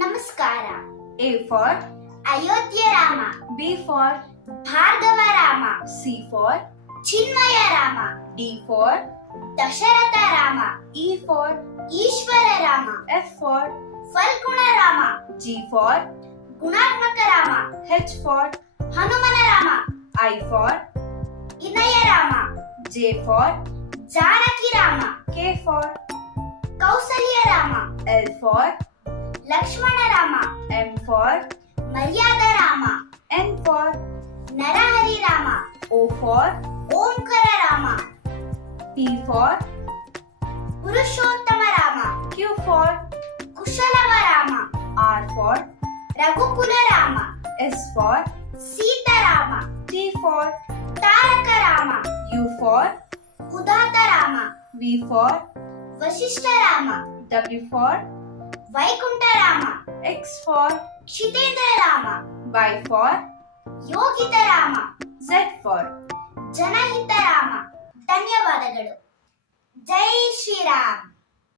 ನಮಸ್ಕಾರ. A for Ayodhya Rama, B for Bhargava Rama, C for Chinmaya Rama, D for Dasharatha Rama, E for Ishwara Rama, F for Phalguna Rama, G for ಗುಣಾತ್ಮಕ Rama, H for ಹನುಮನ Rama, I for ಇನಯ Rama, J for Janaki Rama, K for Kausalya Rama, L for Lakshmana Rama, M for ಮರ್ಯಾದ Rama, N for Narahari Rama, O for Omkara Rama, P for Purushottama Rama, Q for Kushalava Rama, R for Raghukula Rama, S for Seetharama, T for Taraka Rama, U for ಉದಾತ Rama, V for Vashishtha Rama, W for Vaikuntha Rama, X for ಕ್ಷಿತೇಂದ್ರ Rama, Y for Yogita Rama, Z for ಜನಹಿತ Rama. ಧನ್ಯವಾದಗಳು. ಜೈ ಶ್ರೀರಾಮ್.